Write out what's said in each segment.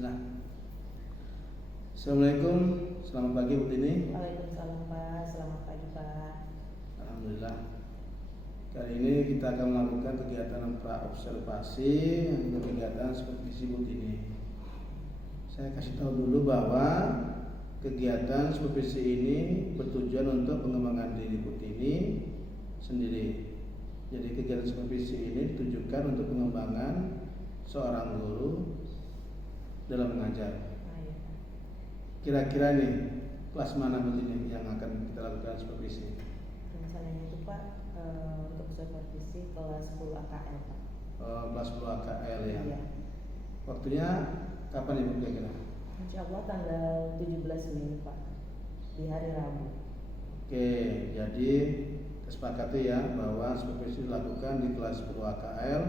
Bismillah. Assalamualaikum, selamat pagi Bu Tini. Waalaikumsalam Pak, selamat pagi Pak. Alhamdulillah. Kali ini kita akan melakukan kegiatan pra-observasi untuk kegiatan supervisi Bu Tini. Saya kasih tahu dulu bahwa kegiatan supervisi ini bertujuan untuk pengembangan diri Bu Tini sendiri. Jadi kegiatan supervisi ini ditujukan untuk pengembangan seorang guru dalam mengajar. Kira-kira nih kelas mana Bu Tini yang akan kita lakukan supervisi? Rencananya itu Pak untuk supervisi kelas 10 AKL Pak. Kelas 10 AKL ya. Iya. Waktunya kapan ya Bu kira-kira? Insya Allah tanggal 17 Mei Pak, di hari Rabu. Oke, jadi kesepakati ya bahwa supervisi dilakukan di kelas 10 AKL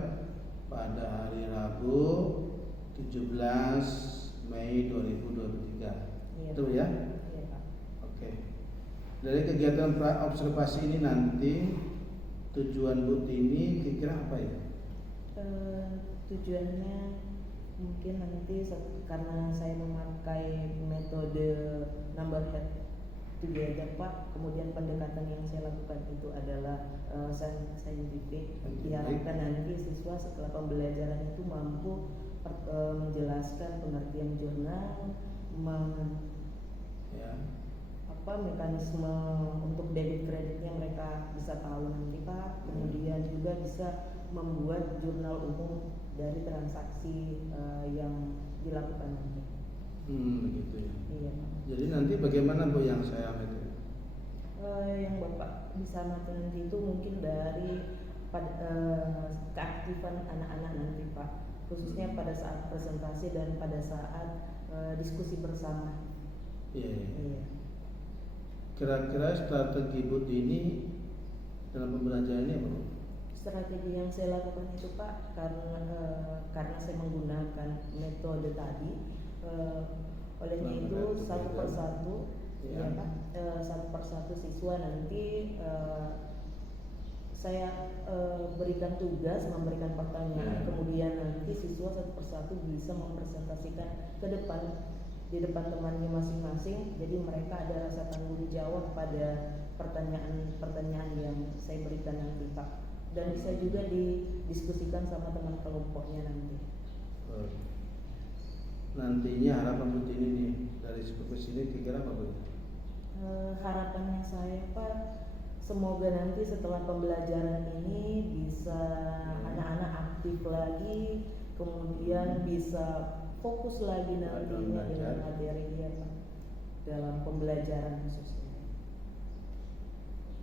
pada hari Rabu 17 Mei 2023. Iya, Betul ya? Iya Pak. Oke. Dari kegiatan pra-observasi ini nanti tujuan Bu Tini kira-kira apa ya? Tujuannya mungkin nanti karena saya memakai metode number head together Pak, kemudian pendekatan yang saya lakukan itu adalah scientific. Diharapkan nanti siswa setelah pembelajaran itu mampu menjelaskan pengertian jurnal, mekanisme untuk debit kreditnya mereka bisa tahu nanti Pak. Kemudian juga bisa membuat jurnal umum dari transaksi yang dilakukan nanti. Begitu ya. Iya Pak. Jadi nanti bagaimana Bu yang saya amati? Yang Bapak bisa amati nanti itu mungkin dari keaktifan anak-anak nanti Pak, khususnya pada saat presentasi dan pada saat diskusi bersama. Iya. Kira-kira strategi Bu Tini dalam pembelajaran ini apa Bu? Strategi yang saya lakukan itu Pak, karena saya menggunakan metode tadi, olehnya itu satu persatu, ya Pak, satu persatu siswa nanti saya berikan tugas, memberikan pertanyaan, kemudian nanti siswa satu persatu bisa mempresentasikan ke depan di depan temannya masing-masing. Jadi mereka ada rasa tanggung jawab pada pertanyaan-pertanyaan yang saya berikan nanti Pak, dan bisa juga didiskusikan sama teman kelompoknya nanti. Nantinya harapan Bu Tini nih dari supervisi ini kira-kira apa Bu? Harapannya saya Pak, semoga nanti setelah pembelajaran ini bisa anak-anak aktif lagi, kemudian bisa fokus lagi nantinya dengan materi ya Pak, dalam pembelajaran khususnya.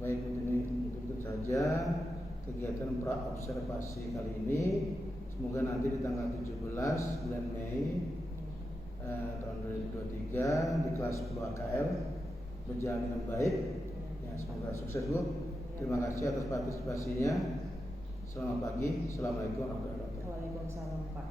Baik Bu Tini, itu saja kegiatan pra-observasi kali ini. Semoga nanti di tanggal 17 bulan Mei tahun 2023 di kelas 10 AKL berjalan dengan baik. Ya, semoga sukses Bu. Terima kasih atas partisipasinya. Selamat pagi. Assalamualaikum warahmatullahi wabarakatuh. Waalaikumsalam Pak.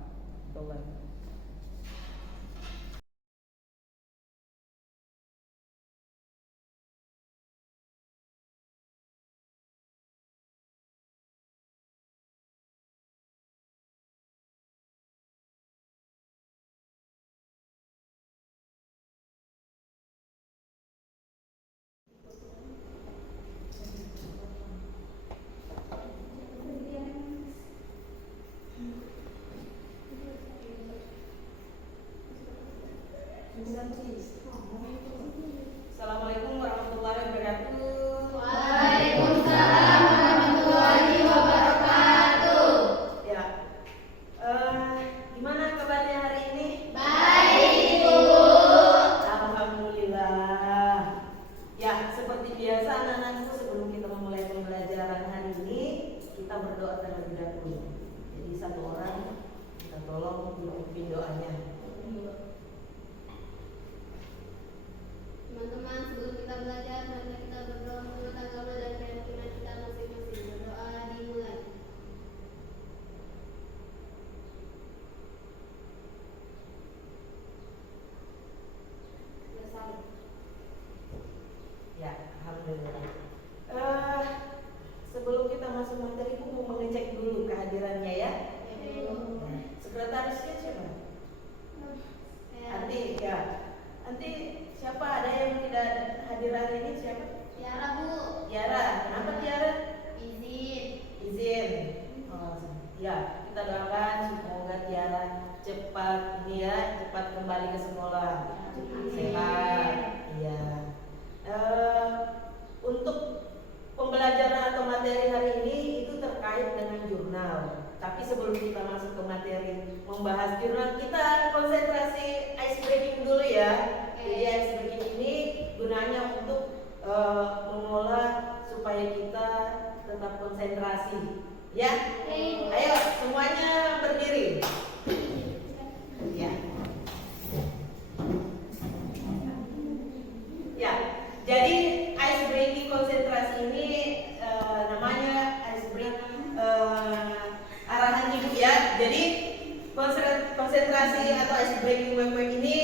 Kita doakan semoga Tiara cepat cepat kembali ke sekolah, sehat. Iya. Untuk pembelajaran atau materi hari ini itu terkait dengan jurnal. Tapi sebelum kita masuk ke materi membahas jurnal, kita konsentrasi ice breaking dulu ya. Jadi ice breaking ini gunanya untuk mengolah supaya kita tetap konsentrasi. Ya, ayo semuanya berdiri. Ya. Ya, jadi ice breaking konsentrasi ini namanya ice breaking arahan ibu ya. Jadi konsentrasi atau ice breaking web ini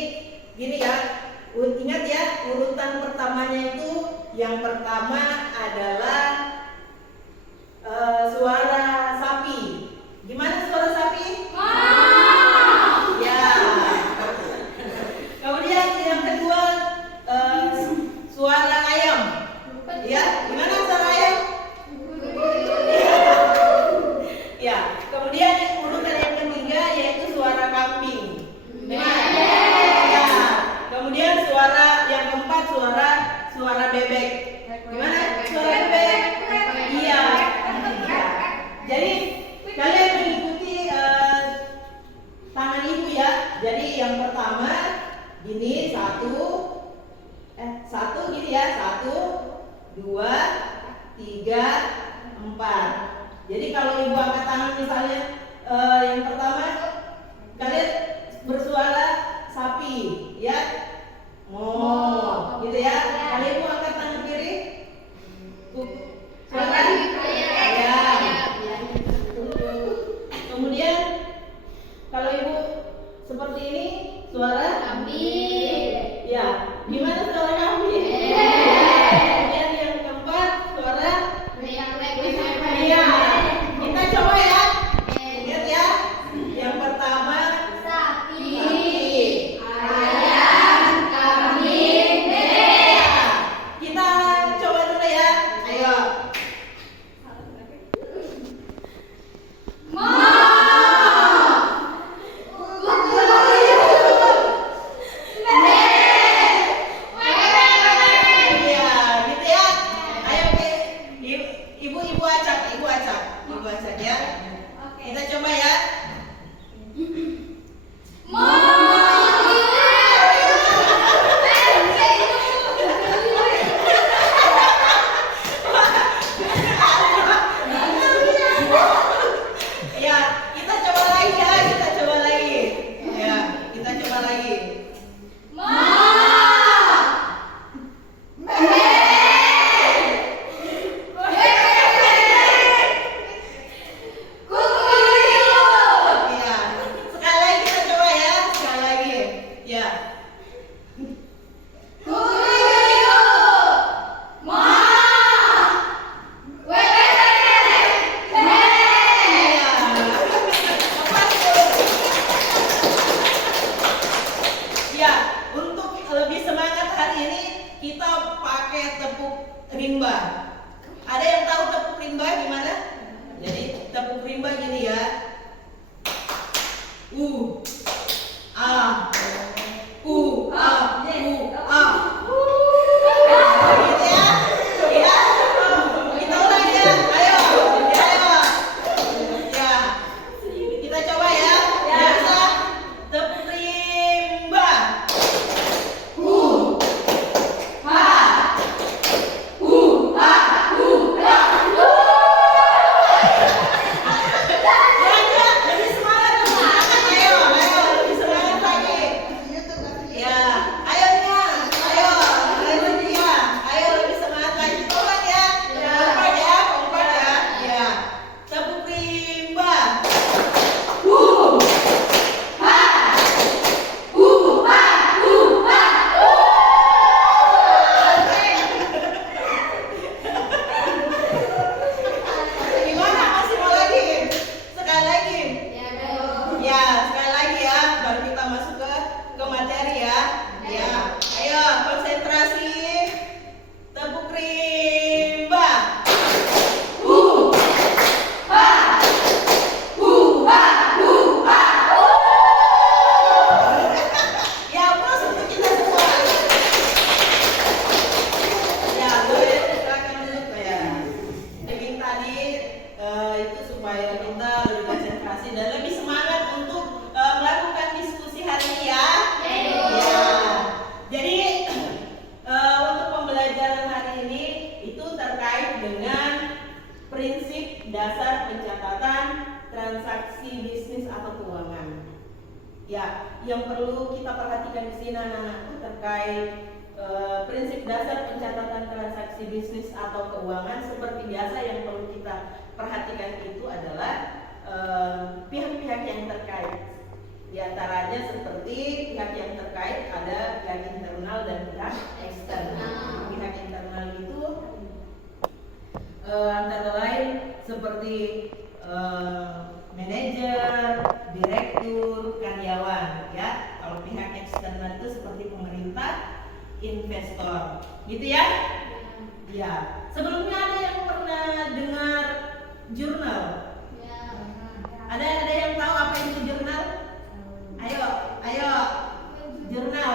gini ya. Ingat ya, urutan pertamanya itu yang pertama adalah suara sapi. Gimana suara sapi? Ya. Kemudian yang kedua suara ayam. Ya, gimana suara ayam? Ya. Kemudian urutan yang ketiga yaitu suara kambing. Gimana? Ya. Kemudian suara yang keempat suara bebek. Gimana? Suara bebek? Iya. Jadi kalian mengikuti tangan ibu ya. Jadi yang pertama gini satu gini ya, 1, 2, 3, 4. Jadi kalau ibu angkat tangan misalnya yang pertama kalian bersuara sapi ya, gitu ya. Kalau ibu angkat tangan kiri suara ayam. Kemudian kalau ibu seperti ini suara kambing. Ya, gimana suara kambing? Kemudian yang keempat suara iya. Kita coba ya. Ingat ya. Yang pertama sapi, ayam, kambing, bebek. Kita coba dulu ya. Ayo. Ibu acak ya. Kita coba ya. Ya, kita coba lagi ya. Kita coba lagi. Ya, kita coba lagi. Rimba. Ada yang tahu tepuk rimba gimana? Jadi tepuk rimba gini ya. A. Gitu ya. Ya. Kita ulang ya. Ayo. Ya. Kita coba ya. Biasa tepuk rimba. Lebih semangat. Ayo. Ya, yang perlu kita perhatikan di sini anak-anakku terkait prinsip dasar pencatatan transaksi bisnis atau keuangan seperti biasa yang perlu kita perhatikan itu adalah pihak-pihak yang terkait. Di antaranya seperti pihak yang terkait ada pihak internal dan pihak eksternal. Pihak internal itu antara lain seperti manajer, direktur, karyawan, ya. Kalau pihak eksternal itu seperti pemerintah, investor, gitu ya? Ya. Sebelumnya ada yang pernah dengar jurnal? Ada yang tahu apa itu jurnal? Ayo, jurnal.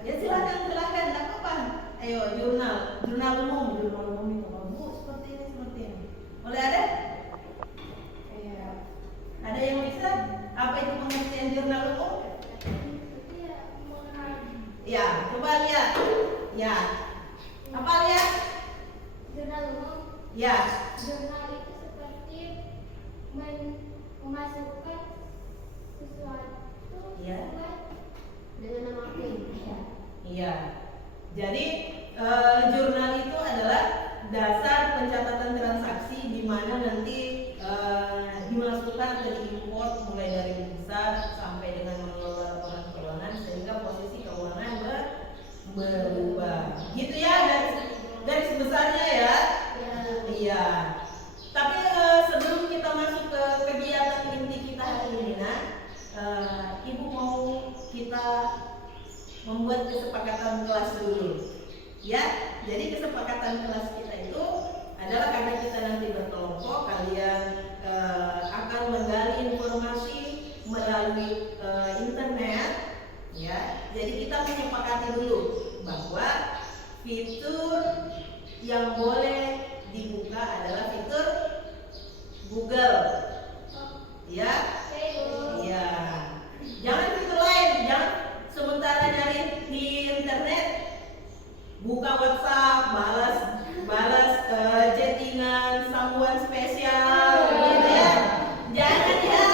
Ya silakan, nggak apa-apa. Ayo, jurnal umum itu Bu, seperti ini. Boleh ada? Ada yang bisa? Apa itu pengertian jurnal umum? Ya, coba lihat. Ya. Apa lihat? Jurnal umum. Ya. Jurnal itu seperti memasukkan sesuatu Ya. dengan nama akun. Iya. Jadi jurnal itu adalah dasar pencatatan transaksi di mana nanti dimasukkan atau diimport mulai dari besar sampai dengan mengelola laporan keuangan sehingga posisi keuangan berubah. Gitu ya garis besarnya ya. Iya. Tapi sebelum kita masuk ke kegiatan inti kita hari ini, Ibu mau kita membuat kesepakatan kelas dulu. Ya, jadi kesepakatan kelas kita itu adalah karena kita nanti berkelompok, kalian akan menggali informasi melalui internet, ya. Jadi kita menyepakati dulu bahwa fitur yang boleh dibuka adalah fitur Google, ya. Iya. Jangan fitur lain, jangan sementara nyari di internet buka WhatsApp, balas chattingan, sambungan spesial, gitu ya. Jangan ya.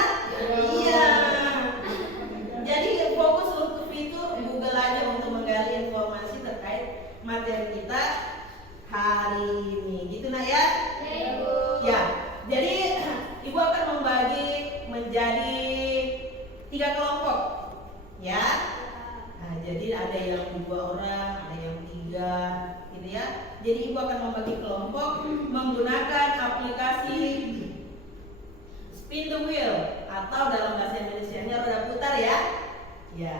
Iya. Jadi fokus untuk fitur Google aja untuk menggali informasi terkait materi kita hari ini. Gitu ya. Ya. Jadi Ibu akan membagi menjadi 3 kelompok, ya. Nah, jadi ada yang 2 orang, ada yang 3, gitu ya. Jadi Ibu akan membagi kelompok menggunakan aplikasi spin the wheel atau dalam bahasa Indonesianya roda putar ya. Ya.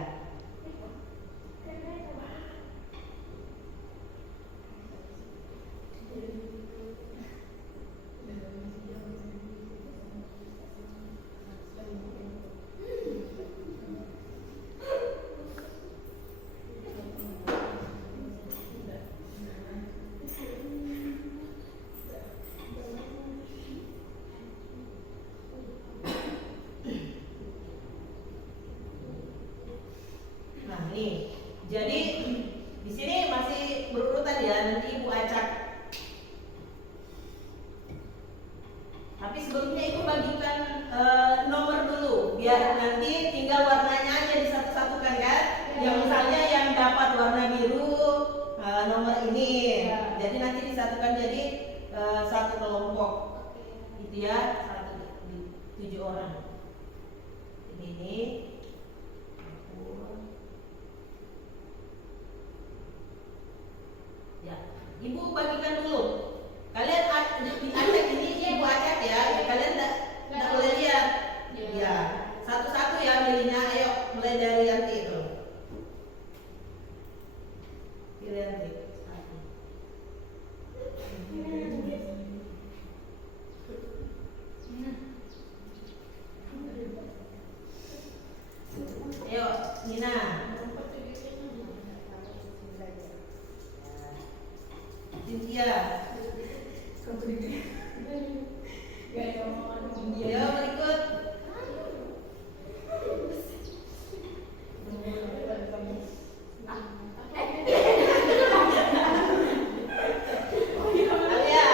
Jadi di sini masih berurutan ya, nanti Ibu acak. Tapi sebelumnya Ibu bagikan nomor dulu, biar nanti tinggal warnanya aja disatu-satukan kan. Yang misalnya yang dapat warna biru nomor ini, jadi nanti disatukan jadi satu kelompok, gitu ya, 7 orang. Ini. Ya, Ibu bagikan dulu. Kalian diacak ini, Ibu acak ya. Kalian tidak boleh lihat. Ya, satu-satu ya milihnya. Ayo, mulai dari Yanti itu. Pilih Yanti. Ayo, Nina. Cynthia. Ya, berikut. Alia.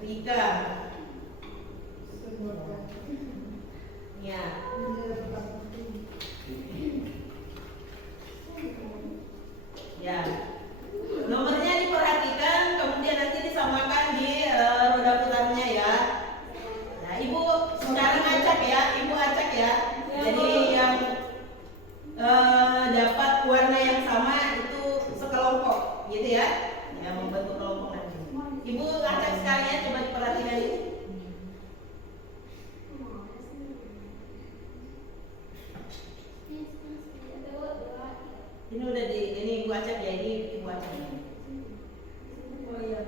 Rika. Ya. Ya. Nomornya diperhatikan, kemudian nanti disamakan di roda putarnya ya. Nah, Ibu sekarang acak ya, Ibu acak ya. Jadi yang dapat warna yang sama itu sekelompok, gitu ya. Ya, membentuk kelompok nanti. Ibu acak sekarang ya, coba diperhatikan Ibu. Ini udah ini Ibu acak ya, ini Ibu acak. Oh iya.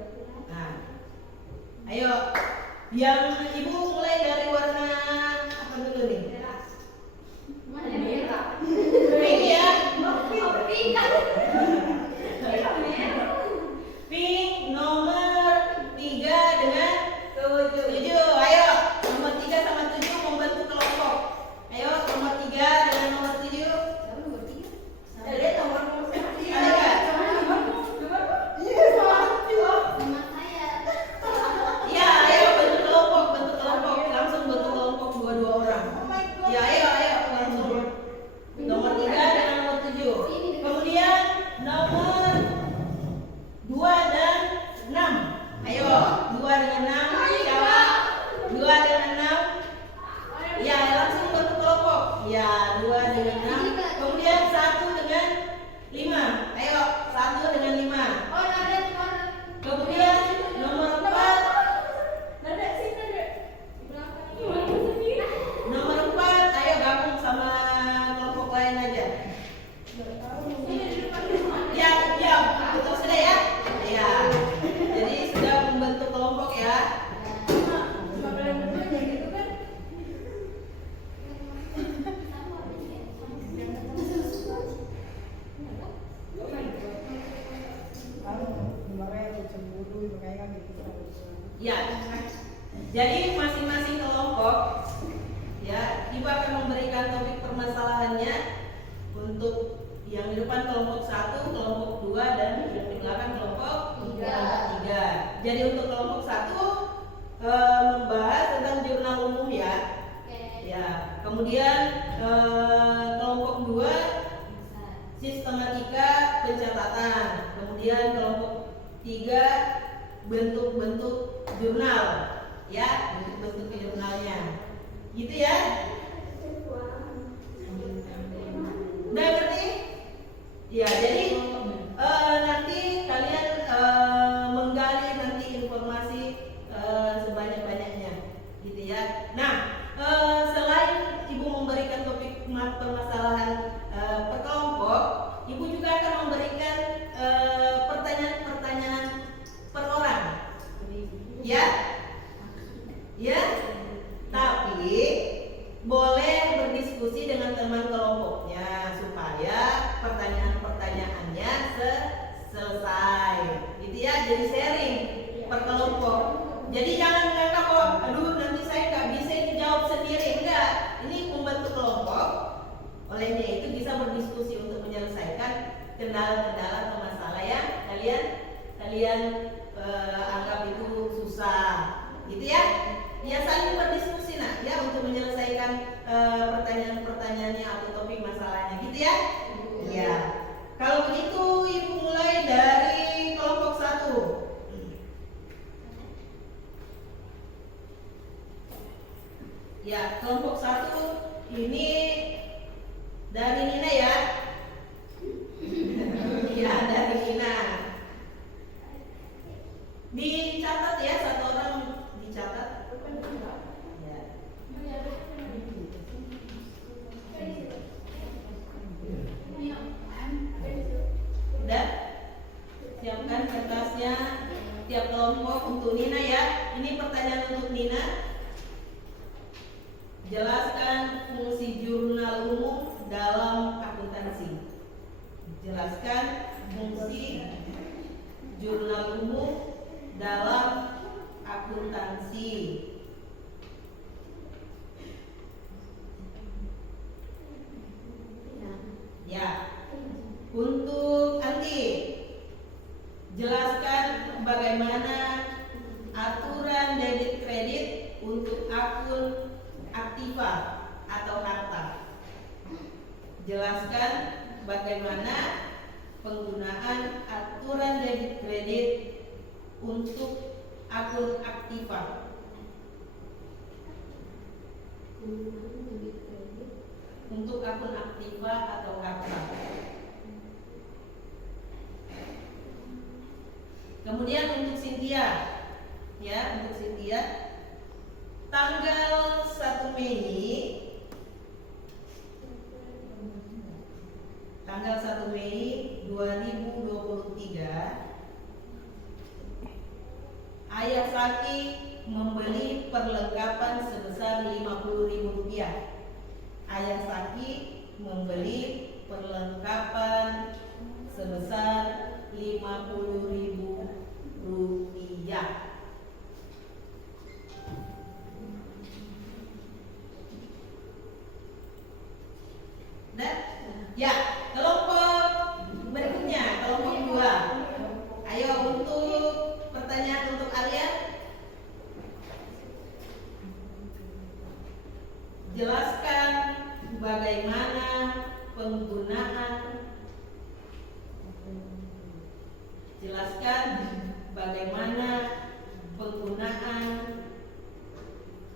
Nah, ayo, yang Ibu mulai dari warna apa dulu nih? Mana merah? Pink ya. Pink kan? Merah. Pink nomor 3 dengan 7. Ayo, nomor 3 sama 7 membentuk kelompok. Ayo, nomor 3 dengan nomor 7. Lihat nomor ada nggak? Sama saya. Ya, ayo bentuk kelompok, langsung bentuk kelompok 2 orang. Ya, ayo langsung. Nomor 3 dengan nomor 7. Kemudian nomor 2 dan 6. Ayo, 2 dengan 6. Siapa? 2 dengan 6. Ya, langsung bentuk kelompok. Ya, 2 dengan 6. Kemudian 1 dengan 5. Ayo, 1 dengan 5. Oh, ada nomor. Kemudian nomor 4. Nomor 4, ayo gabung sama kelompok lain aja. Ya, betul sudah ya. Ya, jadi sudah membentuk kelompok ya. Ya, jadi masing-masing kelompok ya, Ibu akan memberikan topik permasalahannya untuk yang di depan kelompok 1, kelompok 2, dan yang di belakang kelompok 3. Jadi untuk kelompok 1 membahas tentang jurnal umum ya. Ya, kemudian kelompok 2 sistematika pencatatan. Kemudian kelompok 3 bentuk-bentuk jurnal ya, bentuk-bentuk jurnalnya. Gitu ya. Udah ngerti? Ya, jadi nanti kalian menggali nanti informasi sebanyak-banyaknya, gitu ya. Nah, selain Ibu memberikan topik permasalahan per kelompok, Ibu juga akan memberikan pertanyaan-pertanyaan per orang, ya, ya. Tapi boleh berdiskusi dengan teman kelompoknya supaya pertanyaan-pertanyaannya selesai, gitu ya. Jadi sharing per kelompok. Jadi jangan menganggap oh, aduh nanti saya nggak bisa ini jawab sendiri. Enggak, ini membentuk kelompok. Olehnya itu bisa berdiskusi untuk menyelesaikan kendala-kendala atau masalah yang kalian anggap itu susah, gitu ya. Ya, saling berdiskusi nah ya untuk menyelesaikan pertanyaan-pertanyaannya atau topik masalahnya, gitu ya. Ya, kalau begitu Ibu mulai dari kelompok 1. Ya, kelompok 1 ini dari Nina ya. Ya, dari Nina. Dicatat ya, satu orang dicatat. Ya. Udah? Siapkan kertasnya tiap kelompok untuk Nina ya. Ini pertanyaan untuk Nina. Jelaskan fungsi jurnal umum dalam akuntansi. Jelaskan fungsi jurnal umum dalam akuntansi. Ya. Untuk Anti, jelaskan bagaimana aturan debit kredit untuk akun Aktiva. atau harta. Jelaskan bagaimana penggunaan aturan debit kredit untuk akun aktiva. Untuk akun aktiva atau harta. Kemudian untuk Cynthia, ya, untuk Cynthia, tanggal 1 Mei 2023, Ayah Saki membeli perlengkapan sebesar Rp50.000. Ayah Saki membeli perlengkapan sebesar Rp50.000. Nah, ya, kelompok berikutnya, kelompok 2. Ayo untuk pertanyaan untuk Alia. Jelaskan bagaimana penggunaan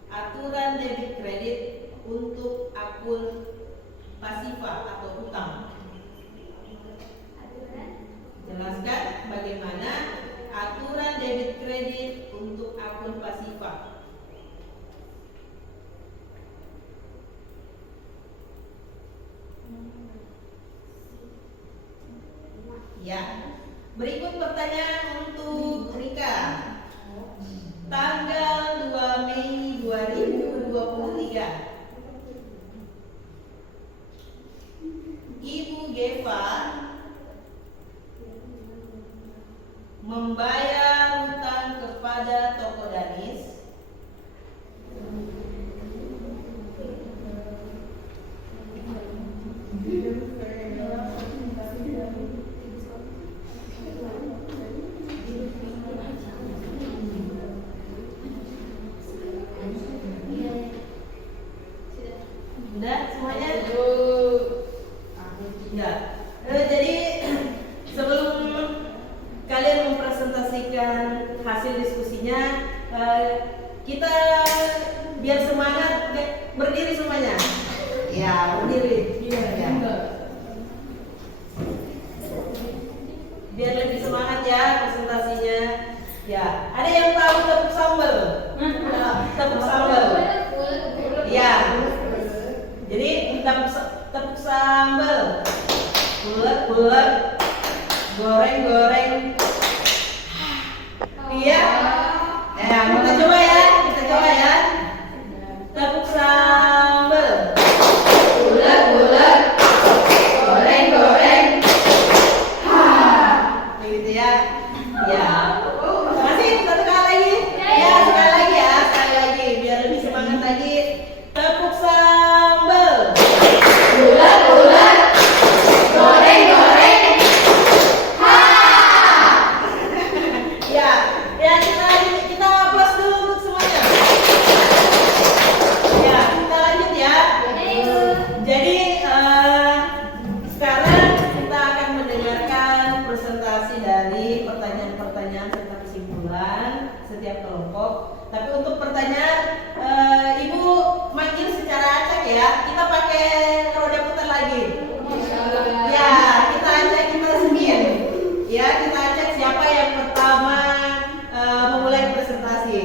aturan debit kredit untuk akun pasifa atau utang. Jelaskan bagaimana aturan debit kredit untuk akun pasifa. Ya. Berikut pertanyaan untuk Rika. Tanggal 2 Mei 2023. Ibu Geva membayar hutang kepada toko Danis semuanya. Ya. Jadi sebelum kalian mempresentasikan hasil diskusinya, kita biar semangat, berdiri semuanya. Ya, berdiri. Ya. Biar lebih semangat ya presentasinya. Ya, ada yang tahu tepuk sambal? Tepuk sambal. Ya. Jadi tepuk sambal, ulek, goreng. Iya. Kita coba ya. Tepuk sambal, ulek, goreng. Gitu ya. Ya. Masih satu kali lagi. Ya, sekali lagi biar lebih semangat lagi. Tepuk sambal, ulek, goreng. Ya, kita aplaus dulu untuk semuanya. Ya, kita lanjut ya. Jadi sekarang kita akan mendengarkan presentasi dari pertanyaan-pertanyaan serta kesimpulan setiap kelompok. Tapi untuk pertanyaan Ibu manggil secara acak ya. Kita pakai roda putar lagi. Ya, kita acak, kita semir. Ya, kita acak siapa yang pertama memulai presentasi.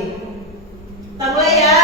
Kita mulai ya. Ya.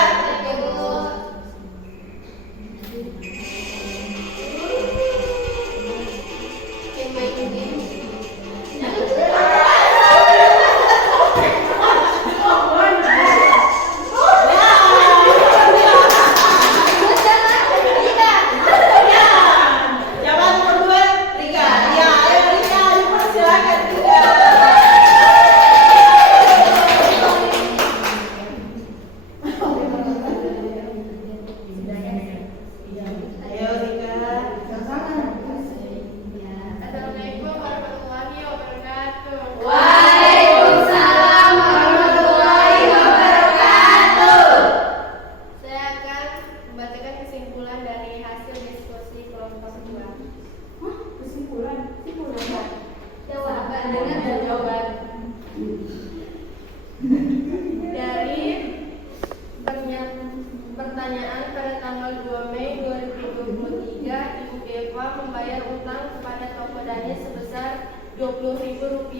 pertanyaan pada tanggal 2 Mei 2023, Ibu Eva membayar utang kepada toko Dani sebesar Rp20.000.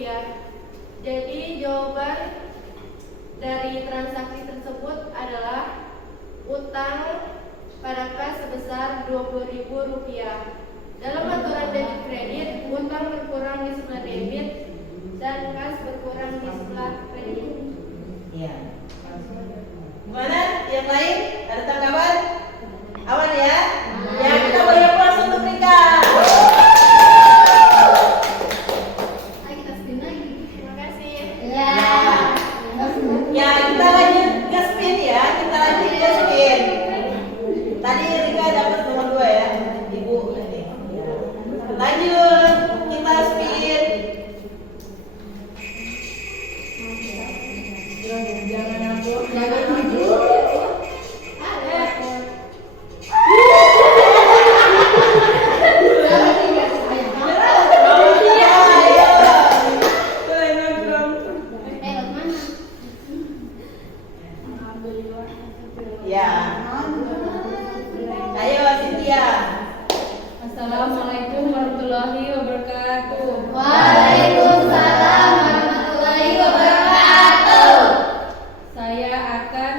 Jadi jawaban dari transaksi tersebut adalah utang pada kas sebesar Rp20.000. Dalam aturan debit kredit, utang berkurang di sebelah debit dan kas berkurang di sebelah kredit. Iya. Gimana? Yang lain? Ada tanggapan? Aman ya? Ya, kita beri aplaus untuk mereka. Ayo kita spin lagi. Terima kasih. Ya. Ya, kita lanjut ke spin ya. Kita lanjut ke spin. Tadi Rika dapat nomor 2 ya, Ibu. Lanjut, kita spin. Jangan maju. Ya. Ayo Cynthia. Assalamualaikum warahmatullahi wabarakatuh. Waalaikumsalam warahmatullahi wabarakatuh. Saya akan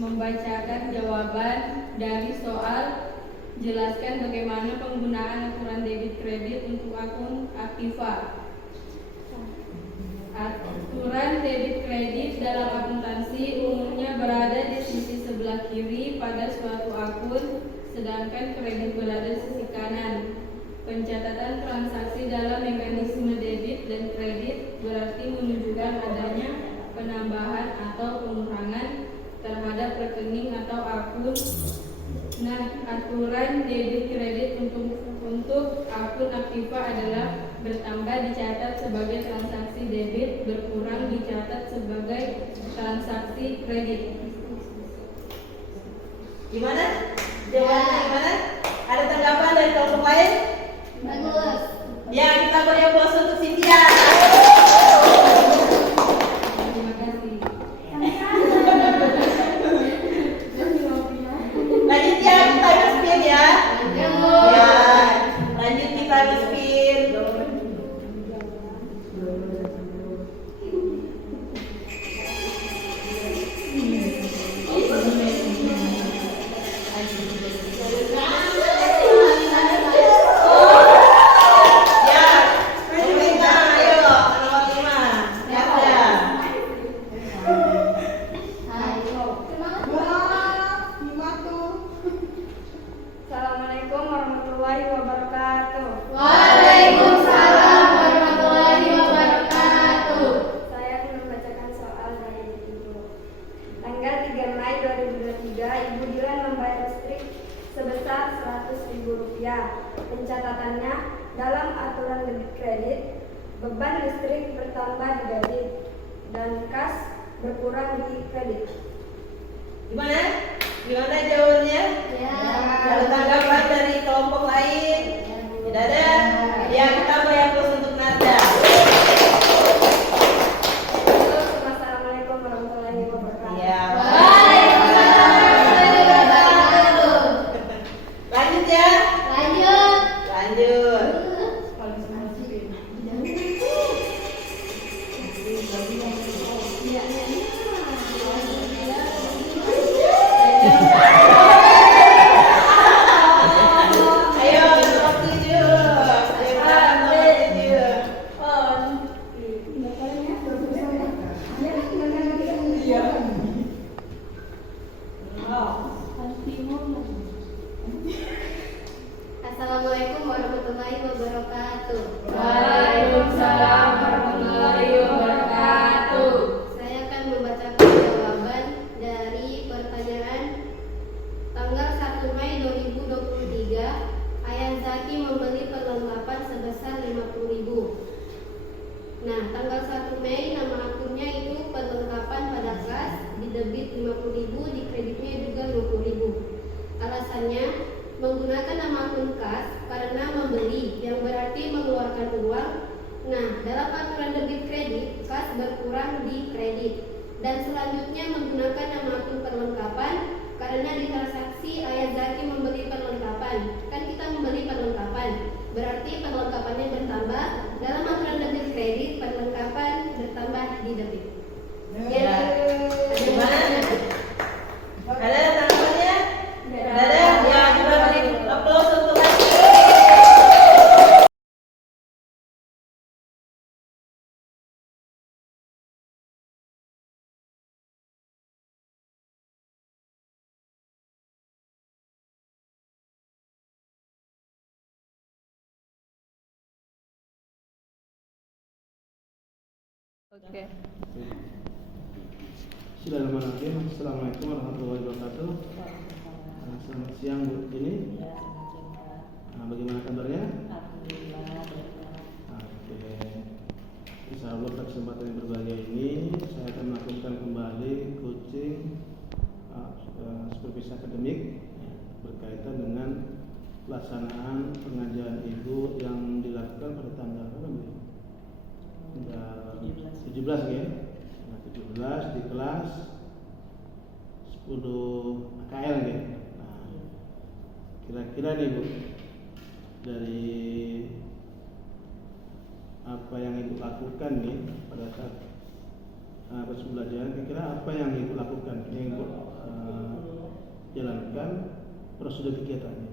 membacakan jawaban dari soal jelaskan bagaimana penggunaan aturan debit kredit untuk akun Aktiva. Aturan debit kredit dalam akuntansi umumnya berada di sisi sebelah kiri pada suatu akun, sedangkan kredit berada di sisi kanan. Pencatatan transaksi dalam mekanisme debit dan kredit berarti menunjukkan adanya penambahan atau pengurangan terhadap rekening atau akun. Nah, aturan debit kredit untuk akun Aktiva adalah bertambah dicatat sebagai transaksi debit, berkurang dicatat sebagai transaksi kredit. Gimana? Jawabannya gimana? Ada tanggapan dari kelompok lain? Bagus. Ya, kita beri aplaus untuk Cynthia. Terima kasih. Lanjut ya, kita nge-spin ya. Lanjut. Ya, lanjut kita nge-spin. Ya, pemerintah, ayo, nomor 5. Siapa? Assalamualaikum warahmatullahi wabarakatuh. Waalaikumsalam warahmatullahi wabarakatuh. Saya akan membacakan soal dari Ibu. Tanggal 3 Mei 2023, Ibu Dilan membayar listrik sebesar Rp100.000. Pencatatannya, dalam aturan debit kredit, beban listrik bertambah di debit dan kas berkurang di kredit. Gimana? Gimana jawabannya? Ya. Ada tanggapan dari kelompok lain? Tidak ada? Ya, kita beri aplaus untuk Narda. Assalamualaikum warahmatullahi wabarakatuh. Ya. Waalaikumsalam warahmatullahi wabarakatuh. Lanjut ya. Lanjut. Lanjut. Ayo nomor 7. Nomor 7. Assalamualaikum warahmatullahi wabarakatuh. Waalaikumsalam warahmatullahi wabarakatuh. Saya akan membacakan jawaban dari pertanyaan tanggal 1 Mei 2023. Ayah Zaki membeli perlengkapan sebesar Rp50.000. Nah, tanggal 1 Mei nama akunnya itu perlengkapan pada kas, di debit Rp50.000, di kreditnya juga Rp20.000. Alasannya menggunakan nama akun kas karena membeli yang berarti mengeluarkan uang. Nah, dalam aturan debit kredit, kas berkurang di kredit. Dan selanjutnya menggunakan nama akun perlengkapan karena di transaksi Ayah Zaki membeli perlengkapan. Kan kita membeli perlengkapan, berarti perlengkapannya bertambah. Dalam aturan debit kredit, perlengkapan bertambah di debit. Ya. Gimana? Ada tanggapannya? Ada? Ya, kita beri aplaus untuk Oke. Bismillahirrahmanirrahim. Assalamualaikum warahmatullahi wabarakatuh. Selamat siang Bu ini. Ya, selamat siang Pak. Bagaimana kabarnya? Alhamdulillah baik Pak. Oke. Insya Allah pada kesempatan yang berbahagia ini saya akan melakukan kembali coaching supervisi akademik ya, berkaitan dengan pelaksanaan pengajaran ibu yang dilakukan pada tanggal berapa Bu? Tanggal 17 ya. Nah, 17 di kelas 10 AKL ya. Nah, kira-kira nih Bu, dari apa yang ibu lakukan nih pada saat proses pembelajaran, kira-kira apa yang ibu lakukan, yang ibu jalankan prosedur kegiatannya?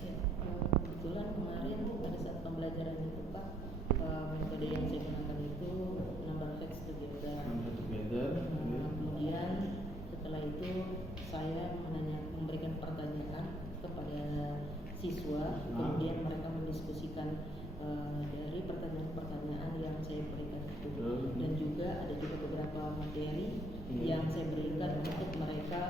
Ya, kebetulan kemarin pada saat pembelajaran itu Pak, metode yang saya gunakan itu number facts together. Number together. Kemudian setelah itu saya memberikan pertanyaan kepada siswa, kemudian mereka mendiskusikan dari pertanyaan-pertanyaan yang saya berikan itu. Dan juga ada juga beberapa materi yang saya berikan untuk mereka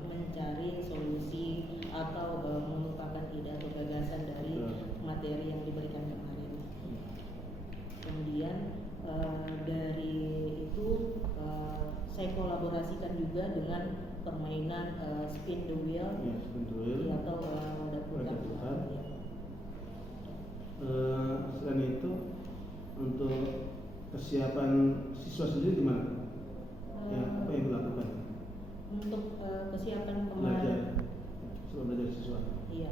mencari solusi atau mengungkapkan ide atau gagasan dari materi yang diberikan kemarin. Kemudian dari itu saya kolaborasikan juga dengan permainan spin the wheel, Ya, spin the wheel. atau roda putar. Ya. Selain itu untuk kesiapan siswa sendiri gimana? Ya, apa yang dilakukan? Untuk kesiapan Belajar, kemarin, sebelum belajar siswa. iya,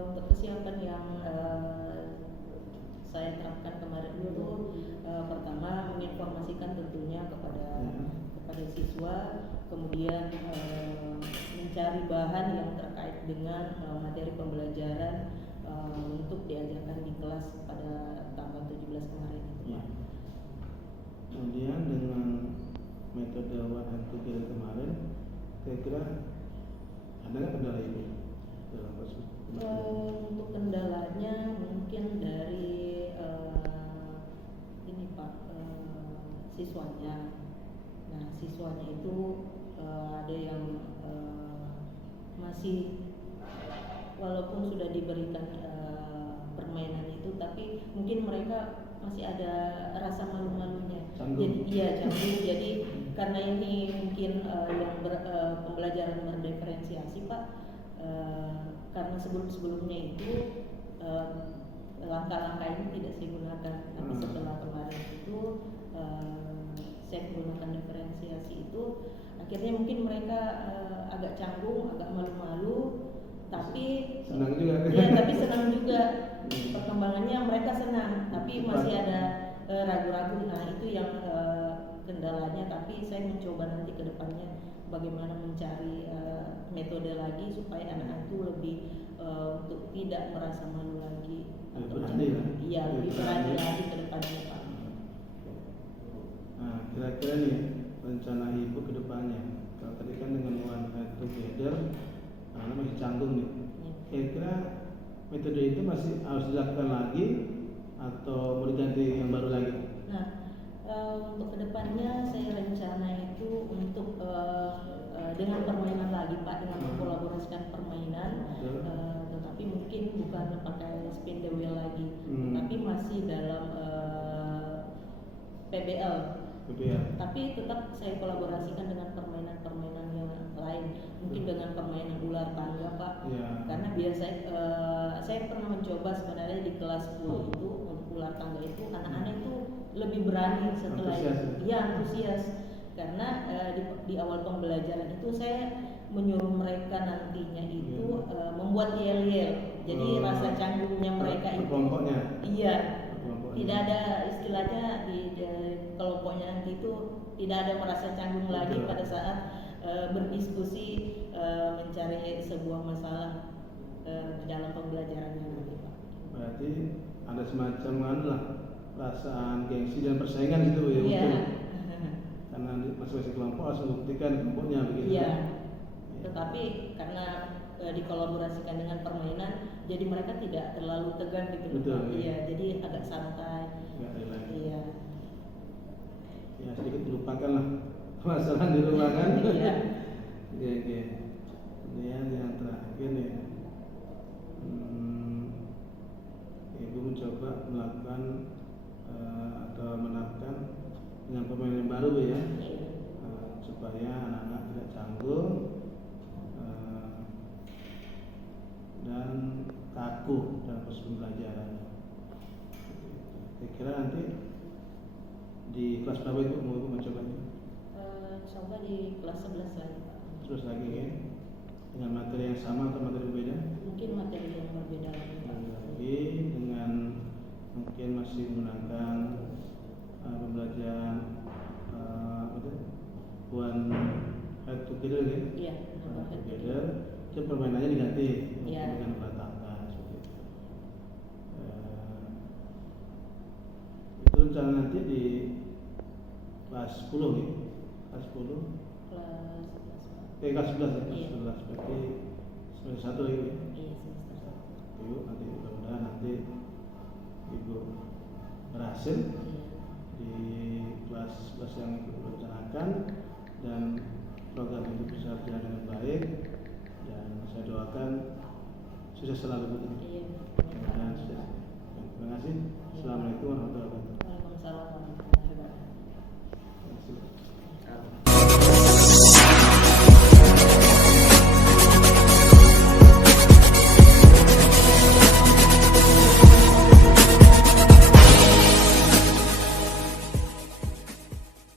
untuk kesiapan yang saya terapkan kemarin itu pertama menginformasikan tentunya kepada siswa, kemudian mencari bahan yang terkait dengan materi pembelajaran untuk diajarkan di kelas pada tanggal 17 kemarin itu. Ya. Kemudian dengan metode one and together kemarin, kira-kira ada nggak kendala ini dalam proses pembelajaran? Untuk kendalanya mungkin dari ini Pak, siswanya. Nah, siswanya itu ada yang masih, walaupun sudah diberikan permainan itu, tapi mungkin mereka masih ada rasa malu-malunya. Canggung. Jadi iya canggung. Jadi karena ini mungkin yang pembelajaran berdiferensiasi Pak, karena sebelumnya itu langkah-langkah ini tidak saya gunakan, tapi setelah kemarin itu saya menggunakan diferensiasi itu, akhirnya mungkin mereka agak canggung, agak malu-malu, tapi Senang juga. ya, tapi senang juga. Perkembangannya mereka senang, tapi masih ada ragu-ragu. Nah, itu yang kendalanya, tapi saya mencoba nanti ke depannya bagaimana mencari metode lagi supaya anak-anak itu lebih untuk tidak merasa malu lagi. Berani lah. Iya, lebih berani lagi ke depannya Pak. Nah, kira-kira nih rencana ibu ke depannya, kalau tadi kan dengan one and together, anak masih canggung nih. Kira-kira metode itu masih harus dilakukan lagi atau mau diganti yang baru lagi? Nah, untuk kedepannya saya rencana itu untuk dengan permainan lagi Pak, dengan mengkolaborasikan permainan, tetapi mungkin bukan pakai spin the wheel lagi, tapi masih dalam PBL. Tapi tetap saya kolaborasikan dengan permainan-permainan yang lain, mungkin dengan permainan ular tangga Pak. Ya. Karena biasa saya pernah mencoba sebenarnya di kelas 10 itu untuk ular tangga itu anak-anak itu lebih berani setelah Antusias. itu. Ya, antusias. karena di awal pembelajaran itu saya menyuruh mereka nantinya itu membuat yel-yel. Jadi rasa canggungnya mereka itu kelompoknya. iya, Kelompoknya. tidak ada istilahnya di kelompoknya nanti itu tidak ada merasa canggung lagi Betul. pada saat berdiskusi mencari sebuah masalah dalam pembelajarannya nanti, Pak. Berarti ada semacam lah perasaan gengsi dan persaingan gitu ya. Iya. Betul. Karena masing-masing kelompok harus membuktikan kelompoknya begitu. Iya. Tetapi karena dikolaborasikan dengan permainan, jadi mereka tidak terlalu tegang gitu. Betul, Pak. iya. Iya, jadi agak santai. Nggak relax. Iya. Ya sedikit melupakan lah masalah di ruangan. Iya. Oke. Kemudian yang terakhir nih, Ibu mencoba melakukan atau menerapkan dengan permainan baru ya, supaya anak-anak tidak canggung dan kaku dalam proses pembelajaran. Kira-kira nanti di kelas berapa itu mau Ibu mencoba itu? Coba di kelas 11 lagi, Pak. Terus lagi ya, dengan materi yang sama atau materi berbeda? Mungkin materi yang berbeda lagi, Pak. Lagi dengan mungkin masih menggunakan pembelajaran one head together ya? Iya, Head together, itu permainannya diganti Iya. dengan pelatakan seperti itu. Itu rencana nanti di kelas 10 nih, kelas 10. Kelas 11, Pak. Kelas 11 ya, kelas Iya. 11 berarti semester 1 lagi ya. Iya, semester 1. Ibu nanti mudah-mudahan nanti Ibu berhasil Iya. di kelas 11 yang Ibu rencanakan dan program itu bisa berjalan dengan baik, dan saya doakan sukses selalu Bu. Iya. Mudah-mudahan